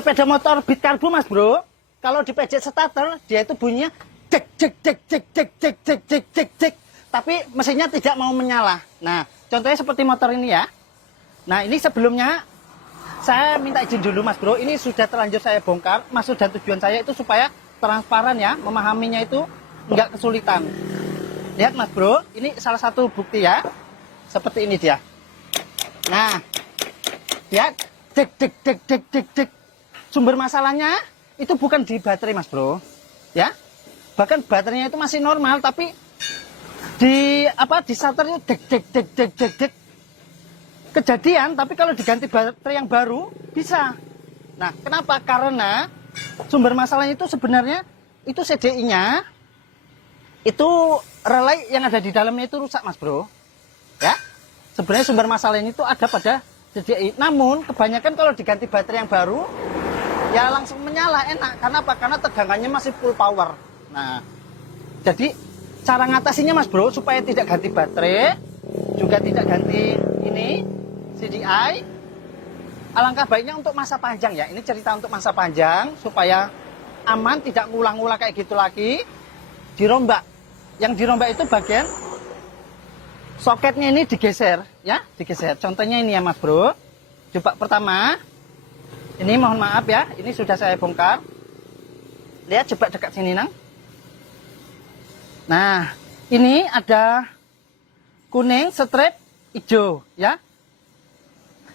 sepeda motor Beat Karbu Mas Bro, kalau di pejet starter dia itu bunyinya cek cek cek cek cek cek cek cek cek cek, tapi mesinnya tidak mau menyala. Nah, contohnya seperti motor ini ya. Nah, ini sebelumnya saya minta izin dulu Mas Bro, ini sudah terlanjur saya bongkar. Maksud dan tujuan saya itu supaya transparan ya, memahaminya itu nggak kesulitan. Lihat Mas Bro, ini salah satu bukti ya. Seperti ini dia. Nah, lihat, cek cek cek cek cek cek. Sumber masalahnya itu bukan di baterai Mas Bro, ya. Bahkan baterainya itu masih normal, tapi di starter itu dek dek dek dek dek dek. Kejadian, tapi kalau diganti baterai yang baru bisa. Nah, kenapa? Karena sumber masalahnya itu sebenarnya itu CDI-nya itu relay yang ada di dalamnya itu rusak Mas Bro, ya. Sebenarnya sumber masalahnya itu ada pada CDI. Namun kebanyakan kalau diganti baterai yang baru ya langsung menyala, enak. Karena apa? Karena tegangannya masih full power. Nah, jadi cara ngatasinya Mas Bro supaya tidak ganti baterai, juga tidak ganti ini CDI, alangkah baiknya untuk masa panjang ya. Ini cerita untuk masa panjang supaya aman, tidak ngulang-ngulang kayak gitu lagi. Dirombak. Yang dirombak itu bagian soketnya ini digeser ya, digeser. Contohnya ini ya Mas Bro. Coba pertama, ini mohon maaf ya, ini sudah saya bongkar. Lihat, coba dekat sini nang. Nah, ini ada kuning, strip, hijau ya.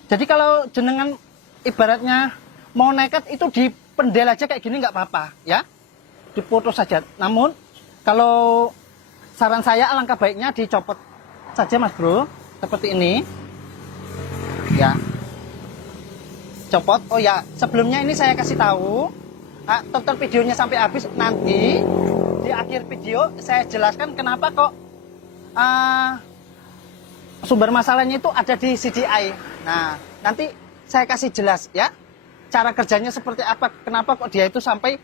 Jadi kalau jenengan ibaratnya mau nekat itu dipendel aja kayak gini nggak apa-apa ya, dipoto saja. Namun kalau saran saya alangkah baiknya dicopot saja Mas Bro, seperti ini ya. Copot. Oh ya, sebelumnya ini saya kasih tahu, tonton videonya sampai habis, nanti di akhir video saya jelaskan kenapa kok sumber masalahnya itu ada di CDI. Nah, nanti saya kasih jelas ya, cara kerjanya seperti apa, kenapa kok dia itu sampai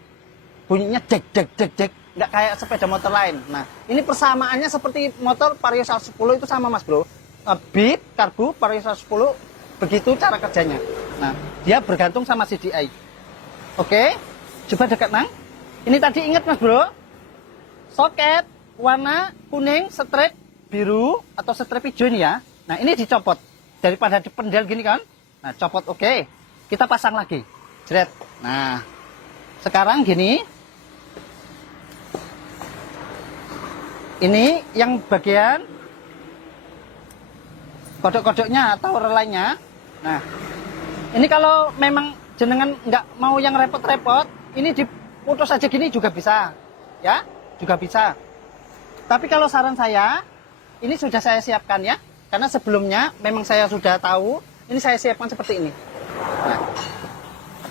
bunyinya dek dek dek dek, nggak kayak sepeda motor lain. Nah, ini persamaannya seperti motor Vario 110 itu sama Mas Bro. Beat Karbu Vario 110 begitu cara kerjanya. Nah, dia bergantung sama CDI. Oke, coba dekat nang. Ini tadi ingat Mas Bro, soket warna kuning, strip biru atau strip hijau ini ya. Nah, ini dicopot daripada dipendel gini kan. Nah, copot. Oke, kita pasang lagi. Jret. Nah, sekarang gini. Ini yang bagian kodok-kodoknya atau relaynya. Nah, ini kalau memang jenengan nggak mau yang repot-repot, ini diputus aja gini juga bisa, ya, juga bisa. Tapi kalau saran saya, ini sudah saya siapkan ya, karena sebelumnya memang saya sudah tahu, ini saya siapkan seperti ini. Nah,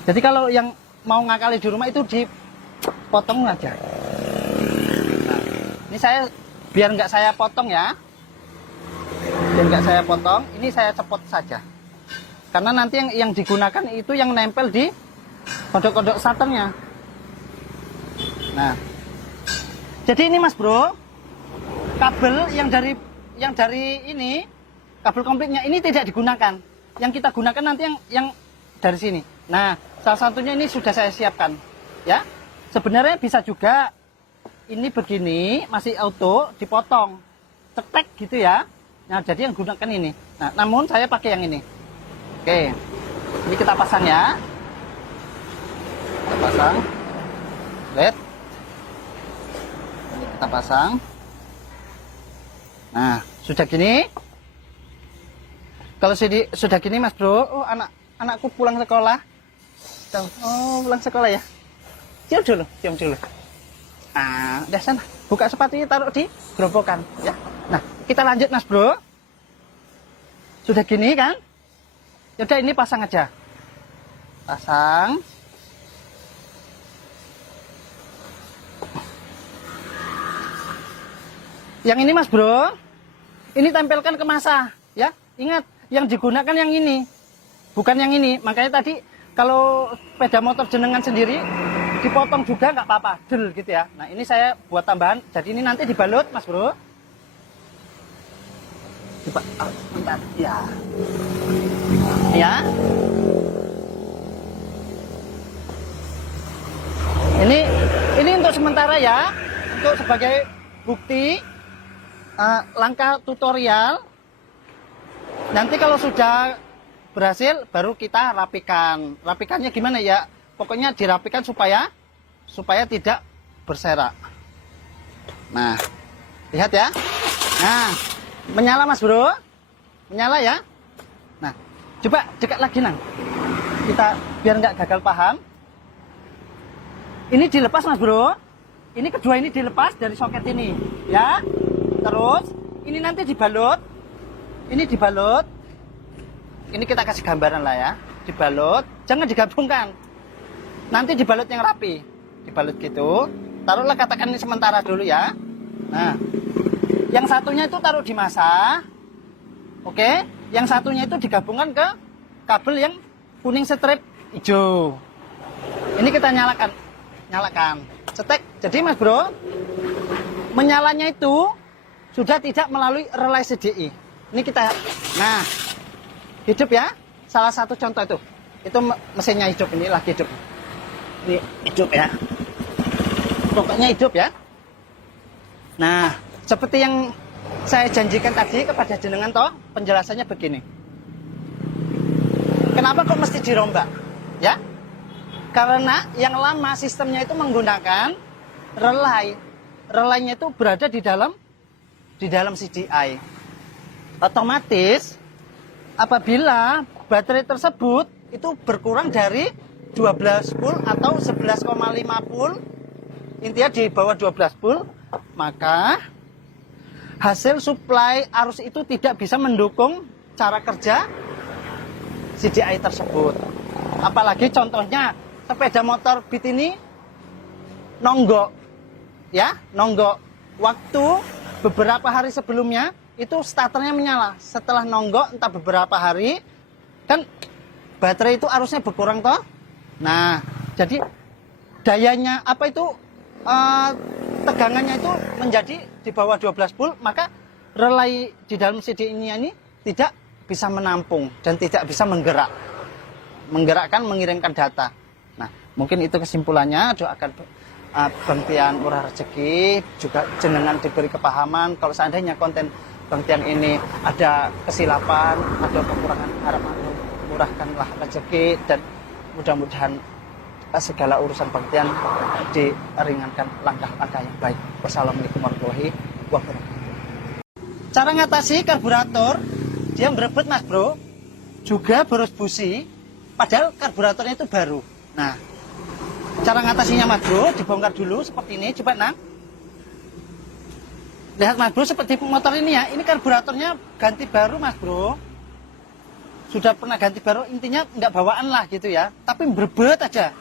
jadi kalau yang mau ngakali di rumah itu dipotong aja. Nah, ini saya biar nggak saya potong ya, biar nggak saya potong, ini saya cepot saja. Karena nanti yang digunakan itu yang nempel di kodok-kodok starternya. Nah, jadi ini Mas Bro, kabel yang dari ini, kabel komplitnya ini tidak digunakan. Yang kita gunakan nanti yang dari sini. Nah, salah satunya ini sudah saya siapkan, ya. Sebenarnya bisa juga ini begini, masih auto, dipotong, cetek gitu ya. Nah, jadi yang gunakan ini. Nah, namun saya pakai yang ini. Oke, ini kita pasang ya. Kita pasang. Lihat. Ini kita pasang. Nah, sudah gini. Kalau sudah gini Mas Bro, oh anakku pulang sekolah. Oh, pulang sekolah ya. Cium dulu, cium dulu. Nah, udah sana. Buka sepatunya, taruh di gerobokan ya. Nah, kita lanjut Mas Bro. Sudah gini kan? Yaudah, ini pasang aja. Pasang. Yang ini Mas Bro, ini tempelkan ke masa ya. Ingat, yang digunakan yang ini, bukan yang ini. Makanya tadi kalau sepeda motor jenengan sendiri dipotong juga nggak apa-apa, del gitu ya. Nah, ini saya buat tambahan. Jadi ini nanti dibalut Mas Bro. Coba, bentar ya. Ya. sementara ya, untuk sebagai bukti langkah tutorial. Nanti kalau sudah berhasil baru kita rapikan. Rapikannya gimana ya? Pokoknya dirapikan supaya tidak berserak. Nah, lihat ya. Nah, menyala Mas Bro. Menyala ya. Nah, coba dekat lagi Nang. Kita biar nggak gagal paham. Ini dilepas Mas Bro. Ini kedua ini dilepas dari soket ini, ya. Terus ini nanti dibalut. Ini dibalut. Ini kita kasih gambaran lah ya. Dibalut, jangan digabungkan. Nanti dibalut yang rapi. Dibalut gitu. Taruhlah katakan ini sementara dulu ya. Nah, yang satunya itu taruh di masa. Oke, yang satunya itu digabungkan ke kabel yang kuning strip hijau. Ini kita nyalakan. Cetek. Jadi Mas Bro, menyalanya itu sudah tidak melalui relay CDI. Ini kita, nah, hidup ya. Salah satu contoh itu. Itu mesinnya hidup, ini lagi hidup. Ini hidup ya. Pokoknya hidup ya. Nah, seperti yang saya janjikan tadi kepada jenengan toh, penjelasannya begini. Kenapa kok mesti dirombak? Ya? Karena yang lama sistemnya itu menggunakan relay. Relaynya itu berada di dalam CDI. Otomatis apabila baterai tersebut itu berkurang dari 12 volt atau 11,5 volt, intinya di bawah 12 volt, maka hasil suplai arus itu tidak bisa mendukung cara kerja CDI tersebut. Apalagi contohnya sepeda motor Beat ini nonggok, ya, nonggok. Waktu beberapa hari sebelumnya itu starternya menyala. Setelah nonggok entah beberapa hari, kan baterai itu arusnya berkurang toh. Nah, jadi dayanya apa itu tegangannya itu menjadi di bawah 12 volt, maka relay di dalam CD ini tidak bisa menampung dan tidak bisa mengirimkan data. Nah, mungkin itu kesimpulannya. Doakan Bang Tian murah rezeki, juga jenengan diberi kepahaman. Kalau seandainya konten Bang Tian ini ada kesilapan, ada kekurangan, harap murahkanlah rezeki dan mudah-mudahan segala urusan Bang Tian diringankan langkah-langkah yang baik. Wassalamualaikum warahmatullahi wabarakatuh. Cara ngatasi karburator dia berebut Mas Bro, juga boros busi, padahal karburatornya itu baru. Nah, cara ngatasinya Mas Bro, dibongkar dulu seperti ini. Coba Nang, lihat Mas Bro, seperti motor ini ya, ini karburatornya ganti baru Mas Bro. Sudah pernah ganti baru, intinya nggak bawaan lah gitu ya, tapi berebut aja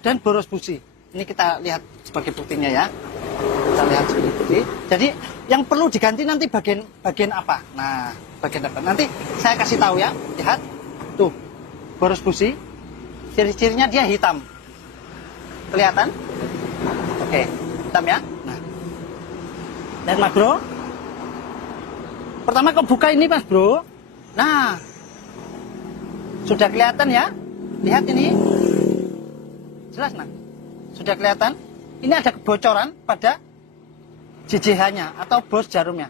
dan boros busi. Ini kita lihat sebagai buktinya ya. Kita lihat sebagai bukti. Jadi yang perlu diganti nanti bagian apa? Nah, bagian apa? Nanti saya kasih tahu ya. Lihat tuh, boros busi. Ciri-cirinya dia hitam. Kelihatan? Oke, hitam ya. Nah, dan Mas Bro, pertama kau buka ini Mas Bro. Nah, sudah kelihatan ya. Lihat ini. Jelas Nah, sudah kelihatan. Ini ada kebocoran pada JJH-nya atau bros jarumnya.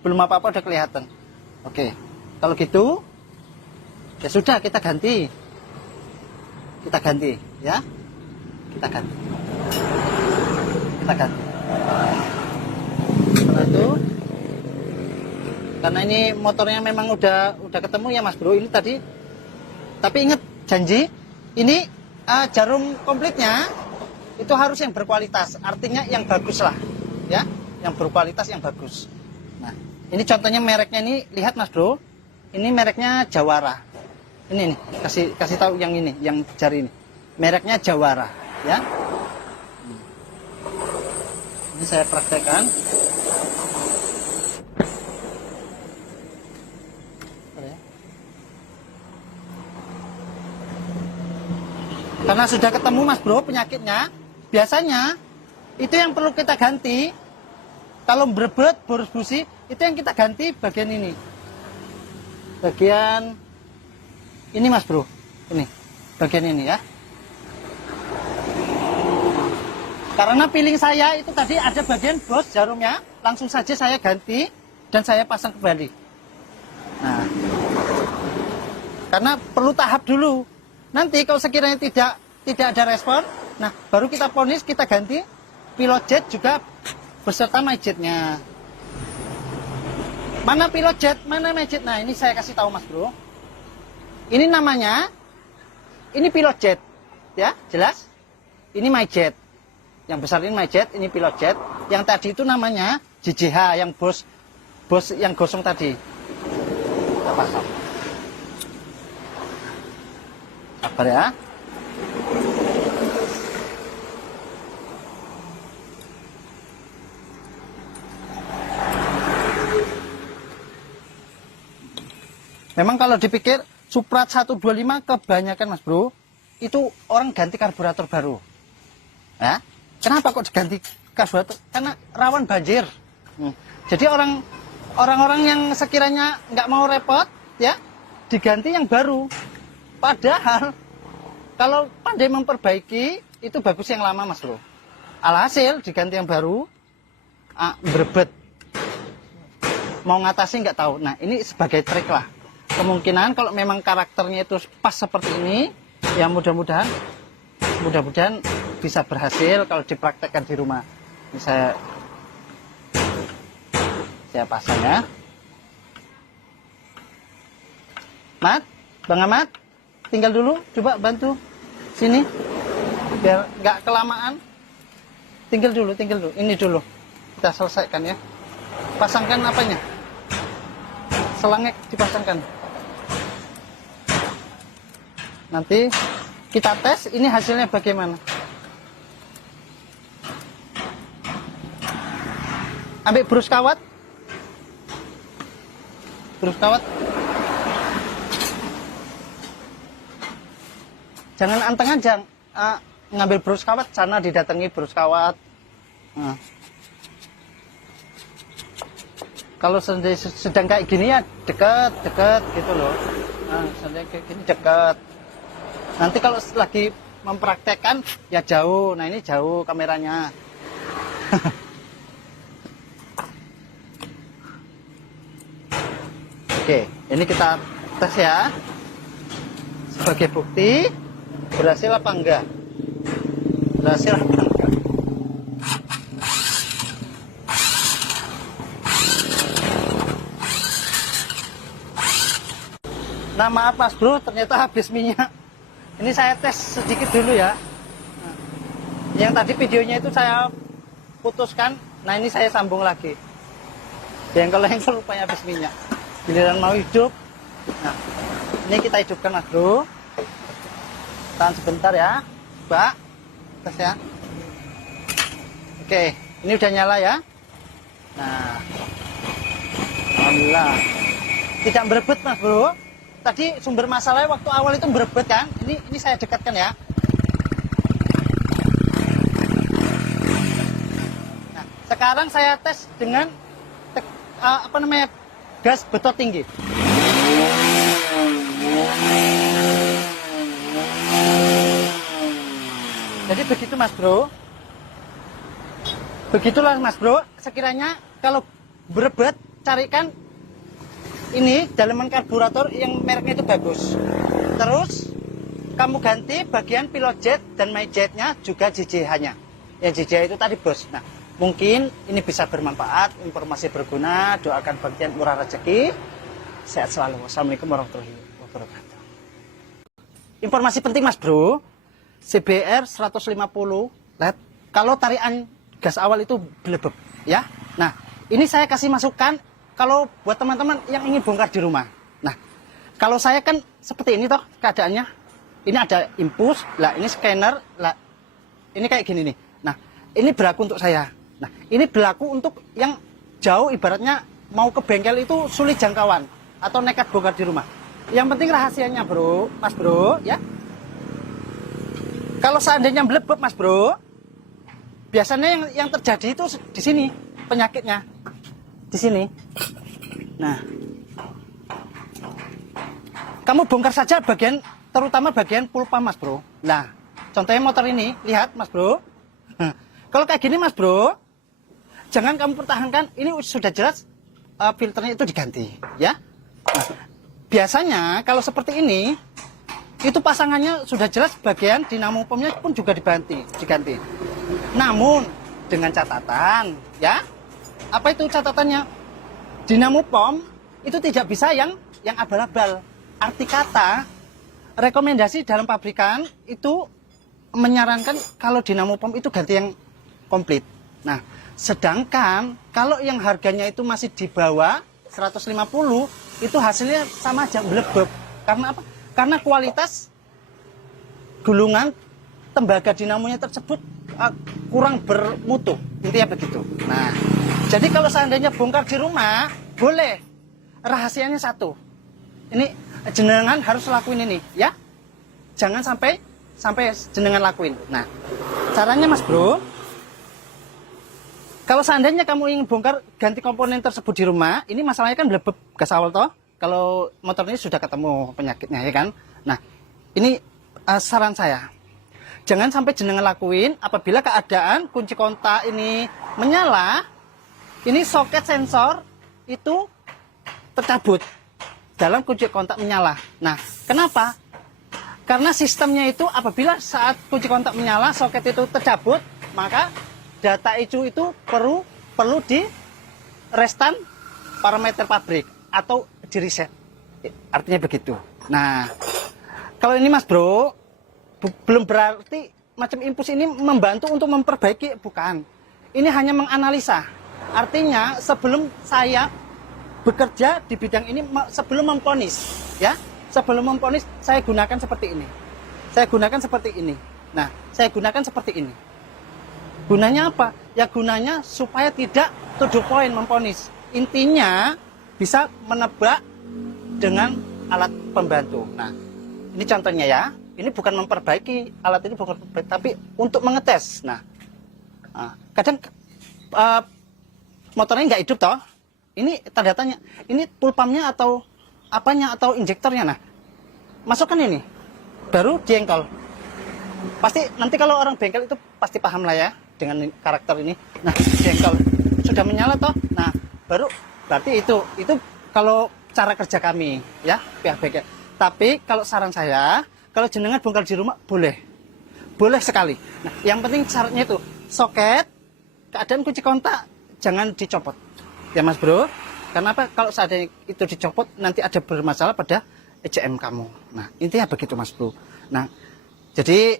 Belum apa-apa udah kelihatan. Oke, kalau gitu ya sudah, kita ganti. Kita ganti ya. Kita ganti. Setelah itu, karena ini motornya memang udah ketemu ya Mas Bro ini tadi. Tapi ingat janji, ini jarum komplitnya itu harus yang berkualitas, artinya yang bagus lah ya, yang berkualitas, yang bagus. Nah, ini contohnya mereknya ini, lihat Mas Bro, ini mereknya Jawara. Ini nih, kasih tahu yang ini, yang jari ini, mereknya Jawara ya. Ini saya praktekkan. Karena sudah ketemu Mas Bro penyakitnya, biasanya itu yang perlu kita ganti. Kalau berebut, boros busi, itu yang kita ganti bagian ini. Bagian ini Mas Bro, ini bagian ini ya. Karena feeling saya itu tadi ada bagian bos jarumnya, langsung saja saya ganti dan saya pasang kembali. Nah, karena perlu tahap dulu. Nanti kalau sekiranya tidak ada respon, nah baru kita ponis, kita ganti pilot jet juga beserta my jetnya. Mana pilot jet, mana my jet? Nah ini saya kasih tahu mas bro. Ini namanya, ini pilot jet, ya jelas. Ini my jet, yang besar ini my jet, ini pilot jet. Yang tadi itu namanya JJH, yang bos yang gosong tadi. Kita pasang. Sabar ya. Memang kalau dipikir Suprat 125 kebanyakan mas bro, itu orang ganti karburator baru. Ya, kenapa kok diganti karburator? Karena rawan banjir. Jadi orang-orang yang sekiranya nggak mau repot, ya diganti yang baru. Padahal kalau pandai memperbaiki itu bagus yang lama mas bro. Alhasil diganti yang baru, berebet. Mau ngatasi nggak tahu. Nah ini sebagai trik lah. Kemungkinan kalau memang karakternya itu pas seperti ini, ya mudah-mudahan bisa berhasil kalau dipraktekkan di rumah. Ini saya pasang ya. Mat, Bang Ahmad, tinggal dulu, coba bantu sini biar nggak kelamaan. Tinggal dulu, ini dulu kita selesaikan ya. Pasangkan apanya? Selangek dipasangkan. Nanti kita tes ini hasilnya bagaimana. Ambil brus kawat. Jangan anteng aja. Ngambil brus kawat, sana didatangi brus kawat. Nah. Kalau sedang kayak gini ya dekat gitu loh. Nah, sedang kayak gini dekat. Nanti kalau lagi mempraktekkan ya jauh. Nah ini jauh kameranya. Oke, ini kita tes ya. Sebagai bukti berhasil apa enggak? Berhasil apa enggak? Nah maaf mas bro, ternyata habis minyak. Ini saya tes sedikit dulu ya. Nah, yang tadi videonya itu saya putuskan. Nah ini saya sambung lagi. Yang rupanya habis minyak. Giliran mau hidup. Nah ini kita hidupkan mas bro. Tahan sebentar ya, Mbak. Tes ya. Oke, ini udah nyala ya. Nah, alhamdulillah. Tidak berebut mas bro. Tadi sumber masalahnya waktu awal itu berebut kan. Ini saya dekatkan ya. Nah, sekarang saya tes dengan gas betot tinggi. Jadi begitu mas bro. Begitulah mas bro. Sekiranya kalau berebut, carikan ini daleman karburator yang mereknya itu bagus. Terus kamu ganti bagian pilot jet dan my jetnya juga JJH-nya. Yang JJH itu tadi bos. Nah mungkin ini bisa bermanfaat, informasi berguna. Doakan bagian murah rezeki. Sehat selalu. Wassalamualaikum warahmatullahi wabarakatuh. Informasi penting mas bro. CBR 150 LED. Kalau tarian gas awal itu belebeb ya. Nah ini saya kasih masukan. Kalau buat teman-teman yang ingin bongkar di rumah. Nah, kalau saya kan seperti ini toh keadaannya. Ini ada impuls, lah ini scanner, lah ini kayak gini nih. Nah, ini berlaku untuk saya. Nah, ini berlaku untuk yang jauh ibaratnya mau ke bengkel itu sulit jangkauan atau nekat bongkar di rumah. Yang penting rahasianya, bro, mas bro, ya. Kalau seandainya belebeb, mas bro, biasanya yang terjadi itu di sini penyakitnya. Di sini. Nah, kamu bongkar saja bagian, terutama bagian pulpa mas bro. Nah, contohnya motor ini, lihat mas bro. Kalau kayak gini Mas Bro, jangan kamu pertahankan. Ini sudah jelas filternya itu diganti, ya. Nah, biasanya kalau seperti ini, itu pasangannya sudah jelas bagian dinamo pumpnya pun juga diganti. Namun dengan catatan, ya. Apa itu catatannya? Dinamo pump itu tidak bisa yang abal-abal. Arti kata, rekomendasi dalam pabrikan itu menyarankan kalau dinamo pump itu ganti yang komplit. Nah, sedangkan kalau yang harganya itu masih di bawah 150, itu hasilnya sama aja blebeb. Karena apa? Karena kualitas gulungan tembaga dinamonya tersebut kurang bermutu. Intinya begitu. Nah, jadi kalau seandainya bongkar di rumah, boleh. Rahasianya satu. Ini jenengan harus lakuin ini, ya. Jangan sampai jenengan lakuin. Nah, caranya Mas Bro, kalau seandainya kamu ingin bongkar ganti komponen tersebut di rumah, ini masalahnya kan blebeb gas awal toh. Kalau motor ini sudah ketemu penyakitnya, ya kan. Nah, ini saran saya, jangan sampai jenengan lakuin apabila keadaan kunci kontak ini menyala, ini soket sensor itu tercabut dalam kunci kontak menyala. Nah, kenapa? Karena sistemnya itu apabila saat kunci kontak menyala, soket itu tercabut, maka data ECU itu perlu di restan parameter pabrik atau di reset. Artinya begitu. Nah, kalau ini Mas Bro, belum berarti macam impuls ini membantu untuk memperbaiki, bukan. Ini hanya menganalisa. Artinya sebelum saya bekerja di bidang ini, sebelum memponis, ya, sebelum memponis saya gunakan seperti ini. Saya gunakan seperti ini. Nah, saya gunakan seperti ini. Gunanya apa? Ya gunanya supaya tidak to the point memponis. Intinya bisa menebak dengan alat pembantu. Nah, ini contohnya ya. Ini bukan memperbaiki, alat ini bukan memperbaiki, tapi untuk mengetes. Nah, kadang motornya nggak hidup toh. Ini tanda tanya. Ini pulpamnya atau apanya atau injektornya. Nah, masukkan ini. Baru diengkol. Pasti nanti kalau orang bengkel itu pasti paham lah ya dengan karakter ini. Nah, jengkol sudah menyala toh. Nah, baru berarti itu kalau cara kerja kami ya pihak bengkel. Tapi kalau saran saya, kalau jenengan bongkar di rumah boleh sekali. Nah, yang penting syaratnya itu soket, keadaan kunci kontak jangan dicopot ya Mas Bro. Karena apa? Kalau seandainya itu dicopot nanti ada bermasalah pada ECM kamu. Nah, intinya begitu Mas Bro. Nah, jadi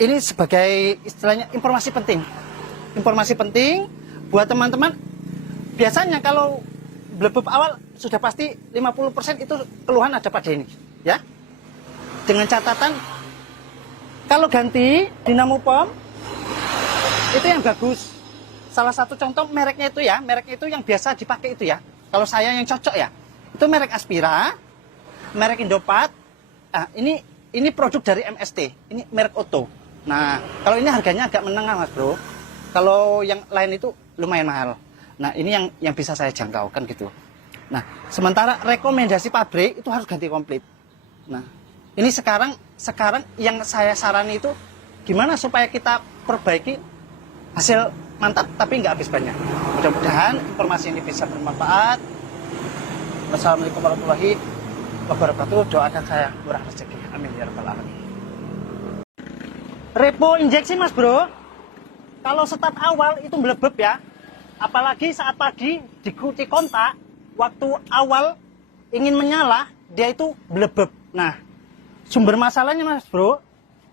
ini sebagai istilahnya informasi penting. Informasi penting buat teman-teman. Biasanya kalau blebeb awal sudah pasti 50% itu keluhan ada pada ini, ya. Dengan catatan kalau ganti dinamo pump itu yang bagus. Salah satu contoh mereknya itu yang biasa dipakai itu ya. Kalau saya yang cocok ya, itu merek Aspira, merek Indopat. Nah, ini produk dari MST. Ini merek Otto. Nah, kalau ini harganya agak menengah Mas Bro. Kalau yang lain itu lumayan mahal. Nah, ini yang bisa saya jangkau kan gitu. Nah, sementara rekomendasi pabrik itu harus ganti komplit. Nah, ini sekarang yang saya sarani itu gimana supaya kita perbaiki hasil mantap tapi nggak habis banyak. Mudah-mudahan informasi ini bisa bermanfaat. Wassalamualaikum warahmatullahi wabarakatuh. Doakan saya murah rezeki. Amin ya rabbal alamin. Repo injeksi Mas Bro, kalau start awal itu blebeb ya, apalagi saat pagi dikunci kontak, waktu awal ingin menyala, dia itu blebeb. Nah, sumber masalahnya Mas Bro,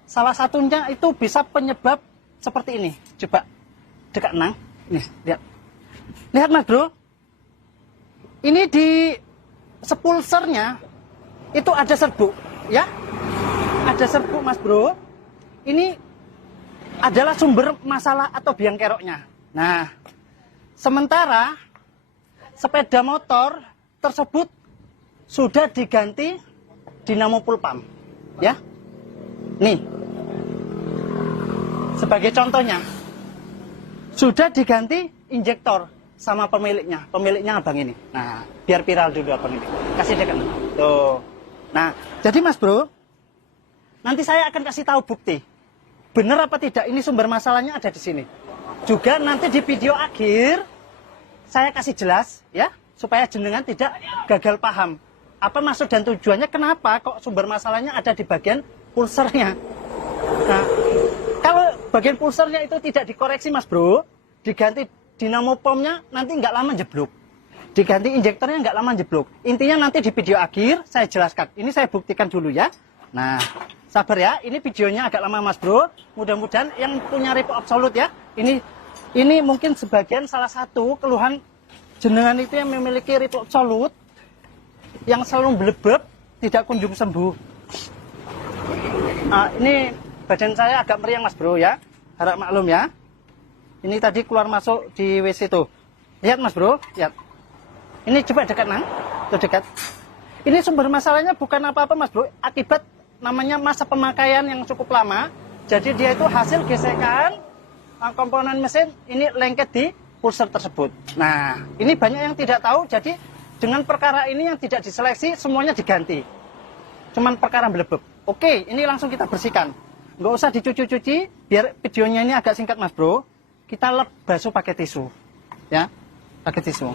salah satunya itu bisa penyebab seperti ini. Coba dekat nang, nih lihat Mas Bro, ini di spulsernya itu ada serbuk, ya, ada serbuk Mas Bro. Ini adalah sumber masalah atau biang keroknya. Nah, sementara sepeda motor tersebut sudah diganti dinamo pulpam, ya. Nih, sebagai contohnya, sudah diganti injektor sama pemiliknya. Pemiliknya abang ini. Nah, biar viral dulu abang ini. Kasih dekat. Tuh. Nah, jadi Mas Bro, nanti saya akan kasih tahu bukti benar apa tidak ini sumber masalahnya ada di sini. Juga nanti di video akhir saya kasih jelas ya, supaya jenengan tidak gagal paham. Apa maksud dan tujuannya, kenapa kok sumber masalahnya ada di bagian pulsernya. Nah, kalau bagian pulsernya itu tidak dikoreksi Mas Bro, diganti dinamo pumpnya nanti nggak lama jeblok. Diganti injektornya nggak lama jeblok. Intinya nanti di video akhir saya jelaskan. Ini saya buktikan dulu ya. Nah, sabar ya. Ini videonya agak lama Mas Bro. Mudah-mudahan yang punya repo absolut ya. Ini mungkin sebagian salah satu keluhan jenengan itu yang memiliki repo absolut yang selalu belebeb, tidak kunjung sembuh. Ini badan saya agak meriang Mas Bro ya. Harap maklum ya. Ini tadi keluar masuk di WC tuh. Lihat Mas Bro, lihat. Ini coba dekat nang, tuh dekat. Ini sumber masalahnya bukan apa-apa Mas Bro, akibat namanya masa pemakaian yang cukup lama. Jadi dia itu hasil gesekan komponen mesin ini lengket di pulser tersebut. Nah, ini banyak yang tidak tahu. Jadi dengan perkara ini yang tidak diseleksi semuanya diganti. Cuman perkara belebeb. Oke, ini langsung kita bersihkan. Nggak usah dicuci-cuci, biar videonya ini agak singkat Mas Bro. Kita lap basuh pakai tisu, ya, pakai tisu.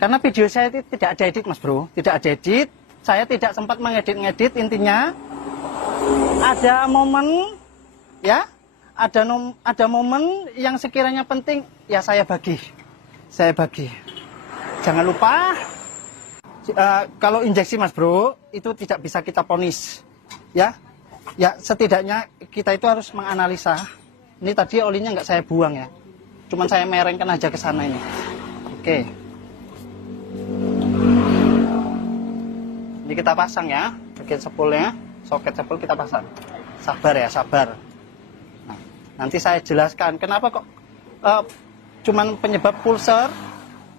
Karena video saya itu tidak ada edit Mas Bro, tidak ada edit. Saya tidak sempat mengedit-ngedit, intinya ada momen, ya, ada momen yang sekiranya penting, ya saya bagi. Jangan lupa, kalau injeksi Mas Bro, itu tidak bisa kita ponis, ya. Ya setidaknya kita itu harus menganalisa. Ini tadi olinya nggak saya buang ya, cuman saya merengkan aja ke sana ini. Oke. Ini kita pasang ya, bagian sepulnya, soket sepul kita pasang. Sabar ya, sabar. Nah, nanti saya jelaskan kenapa kok cuman penyebab pulser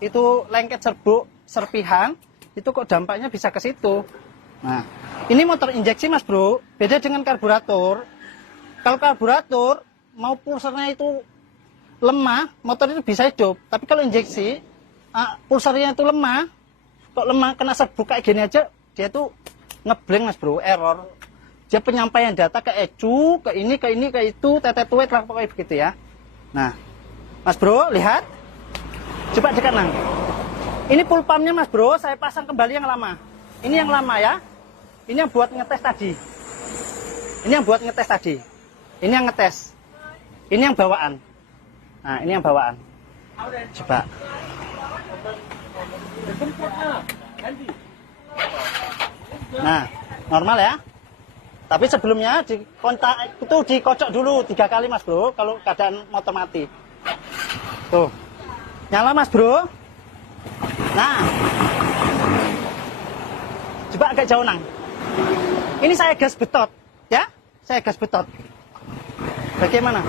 itu lengket serbuk serpihan, itu kok dampaknya bisa ke situ. Nah, ini motor injeksi Mas Bro, beda dengan karburator. Kalau karburator mau pulsernya itu lemah, motor itu bisa hidup. Tapi kalau injeksi, pulsernya itu lemah, kok lemah kena serbuk kayak gini aja, dia tuh ngeblank Mas Bro, error. Dia penyampaian data ke ECU, ke ini, ke itu, tetetuet lah pokoknya begitu ya. Nah, Mas Bro, lihat. Coba dekat nang. Ini full pumpnya Mas Bro, saya pasang kembali yang lama. Ini yang lama ya. Ini yang buat ngetes tadi. Ini yang buat ngetes tadi. Ini yang ngetes. Ini yang bawaan. Nah, ini yang bawaan. Coba. Nah, normal ya. Tapi sebelumnya itu dikocok dulu 3 kali Mas Bro, kalau keadaan motor mati. Tuh. Nyala Mas Bro. Nah. Coba agak jauh nang. Ini saya gas betot, ya. Saya gas betot. Bagaimana?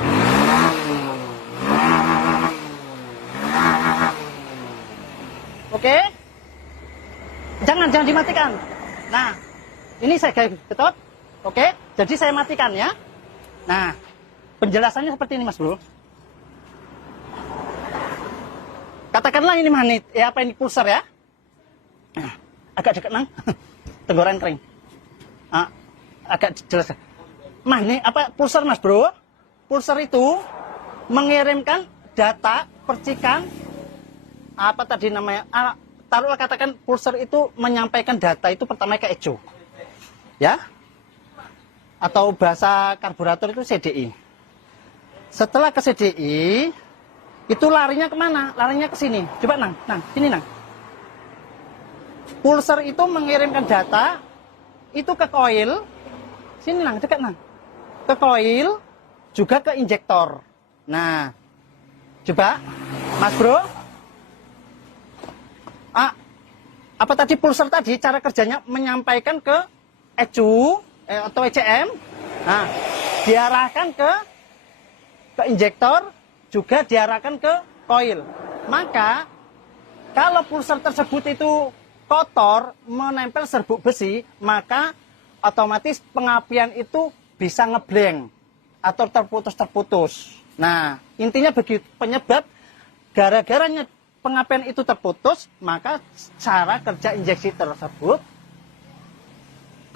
Oke. Jangan dimatikan. Nah, ini saya gas betot. Oke, jadi saya matikan ya. Nah, penjelasannya seperti ini Mas Bro. Katakanlah ini magnet, ya apa ini pulser ya. Nah, agak dekat nang. Tenggorokan kering. Agak jelas. Magnet apa pulser Mas Bro? Pulser itu mengirimkan data percikan apa tadi namanya? Taruhlah katakan pulser itu menyampaikan data itu pertama ke ECU. Ya? Atau bahasa karburator itu CDI. Setelah ke CDI, itu larinya kemana? Larinya ke sini. Coba nang, sini nang. Pulser itu mengirimkan data itu ke koil. Sini nang, dekat nang. Ke koil, juga ke injektor. Nah, coba, Mas Bro. Apa tadi pulser tadi? Cara kerjanya menyampaikan ke ECU atau ECM. Nah, diarahkan ke injektor, juga diarahkan ke koil. Maka kalau pulser tersebut itu kotor, menempel serbuk besi, maka otomatis pengapian itu bisa ngeblank atau terputus-terputus. Nah, intinya begitu penyebab gara-garanya pengapian itu terputus, maka cara kerja injeksi tersebut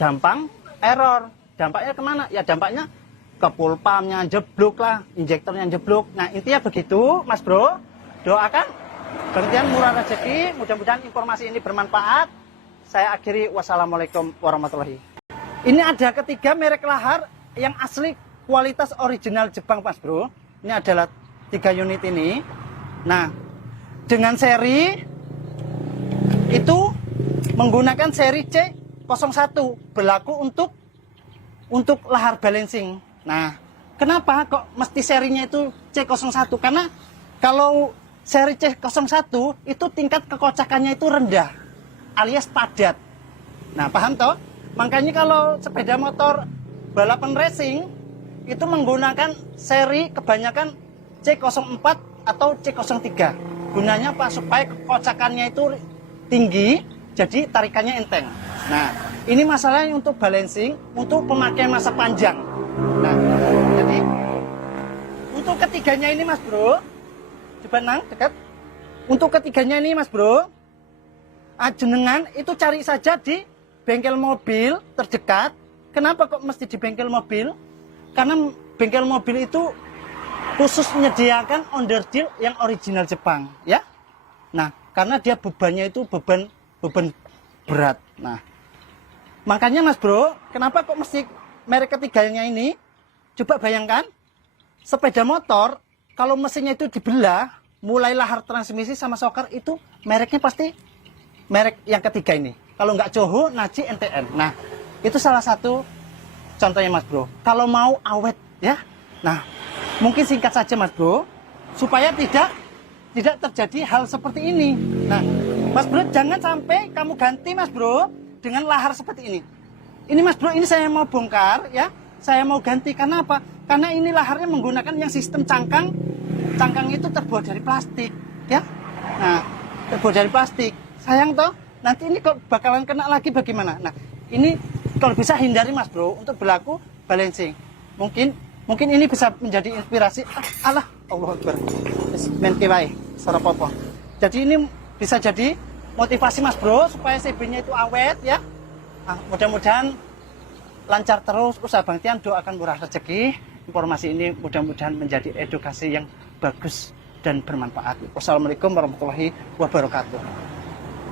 gampang error. dampaknya kemana? Ya dampaknya ke pulpamnya jeblok lah, injektornya jeblok. Nah intinya begitu Mas Bro. Doakan gantian murah rezeki. Mudah-mudahan informasi ini bermanfaat. Saya akhiri, wassalamualaikum warahmatullahi. Ini ada ketiga merek lahar yang asli kualitas original Jepang Mas Bro. Ini adalah 3 unit ini. Nah, dengan seri itu menggunakan seri C01 berlaku untuk lahar balancing. Nah, kenapa kok mesti serinya itu C01? Karena kalau seri C01 itu tingkat kekocakannya itu rendah alias padat. Nah, paham toh? Makanya kalau sepeda motor balapan racing itu menggunakan seri kebanyakan C04 atau C03. Gunanya apa? Supaya kekocakannya itu tinggi, jadi tarikannya enteng. Nah, ini masalahnya untuk balancing, untuk pemakaian masa panjang. Nah, jadi untuk ketiganya ini Mas Bro, coba nang dekat. Untuk ketiganya ini Mas Bro, jenengan itu cari saja di bengkel mobil terdekat. Kenapa kok mesti di bengkel mobil? Karena bengkel mobil itu khusus menyediakan onderdil yang original Jepang, ya. Nah, karena dia bebannya itu beban berat. Nah, makanya Mas Bro, kenapa kok mesti merek ketiganya ini? Coba bayangkan, sepeda motor kalau mesinnya itu dibelah, mulai lahar transmisi sama shocker itu mereknya pasti merek yang ketiga ini. Kalau nggak Coho, Nachi, NTN. Nah, itu salah satu contohnya Mas Bro. Kalau mau awet, ya. Nah, mungkin singkat saja Mas Bro, supaya tidak terjadi hal seperti ini. Nah, Mas Bro jangan sampai kamu ganti Mas Bro dengan lahar seperti ini. Ini Mas Bro, ini saya mau bongkar ya. Saya mau ganti karena apa? Karena ini laharnya menggunakan yang sistem cangkang. Cangkang itu terbuat dari plastik, ya. Nah, terbuat dari plastik. Sayang toh, nanti ini kok bakalan kena lagi bagaimana? Nah, ini kalau bisa hindari Mas Bro untuk berlaku balancing. Mungkin ini bisa menjadi inspirasi. Allah Akbar. Men kiwai, sarapopo. Jadi ini bisa jadi motivasi Mas Bro supaya CB-nya itu awet ya. Nah, mudah-mudahan lancar terus usaha Bang Tian, doakan murah rezeki. Informasi ini mudah-mudahan menjadi edukasi yang bagus dan bermanfaat. Wassalamualaikum warahmatullahi wabarakatuh.